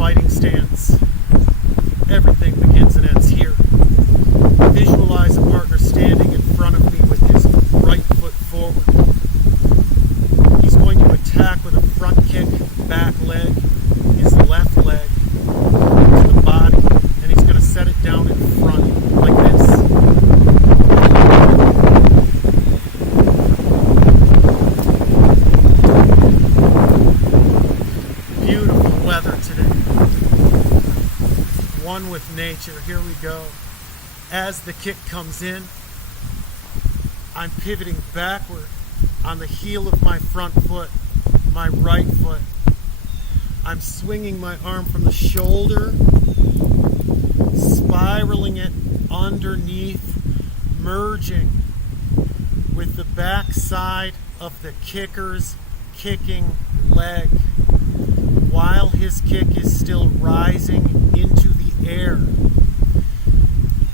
fighting stance. Everything begins and ends here. Visualize a partner standing in front of me with his right foot forward. He's going to attack with a front kick, back leg, his left leg to the body, and he's going to set it down in front like this. Beautiful weather today. One with nature. Here we go. As the kick comes in, I'm pivoting backward on the heel of my front foot, my right foot. I'm swinging my arm from the shoulder, spiraling it underneath, merging with the back side of the kicker's kicking leg, while his kick is still rising into the air.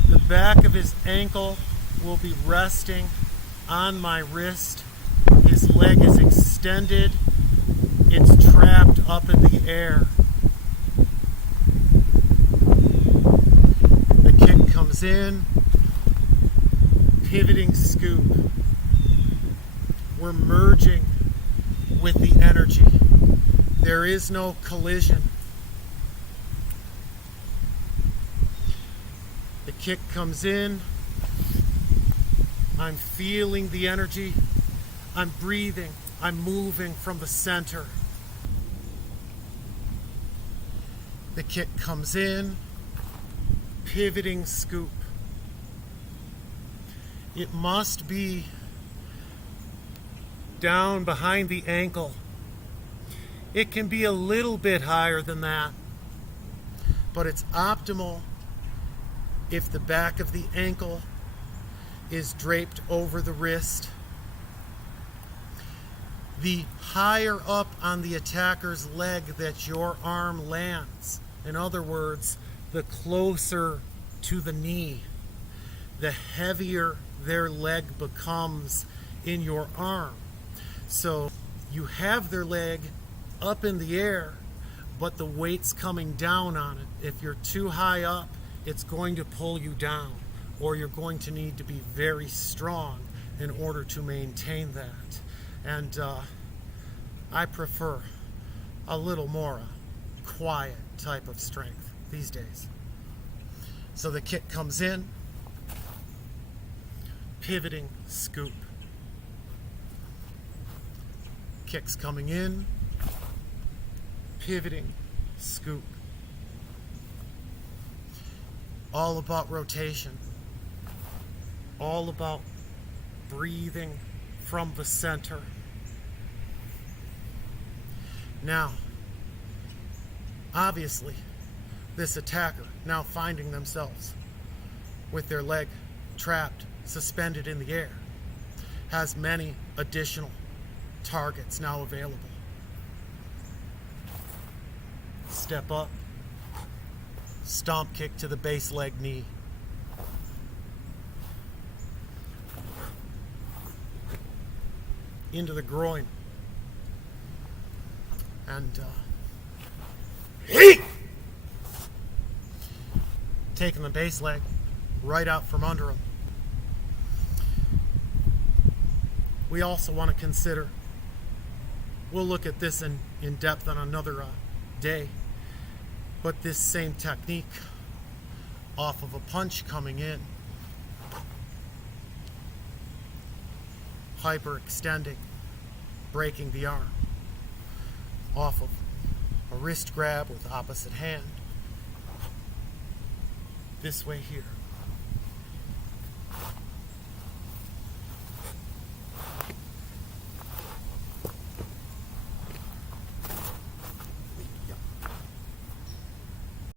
The back of his ankle will be resting on my wrist. His leg is extended. It's trapped up in the air. The kick comes in. Pivoting scoop. We're merging with the energy. There is no collision. The kick comes in. I'm feeling the energy. I'm breathing. I'm moving from the center. The kick comes in. Pivoting scoop. It must be down behind the ankle. It can be a little bit higher than that, but it's optimal if the back of the ankle is draped over the wrist. The higher up on the attacker's leg that your arm lands, in other words, the closer to the knee, the heavier their leg becomes in your arm. So you have their leg up in the air, but the weight's coming down on it. If you're too high up, it's going to pull you down, or you're going to need to be very strong in order to maintain that. And I prefer a little more quiet type of strength these days. So the kick comes in, pivoting scoop. Kick's coming in, pivoting scoop. All about rotation. All about breathing from the center. Now, obviously, this attacker now finding themselves with their leg trapped, suspended in the air, has many additional targets now available. Step up, stomp kick to the base leg knee. Into the groin. And taking the base leg right out from under him. We also want to consider, we'll look at this in depth on another day, but this same technique off of a punch coming in, hyperextending, breaking the arm, off of a wrist grab with opposite hand, this way here.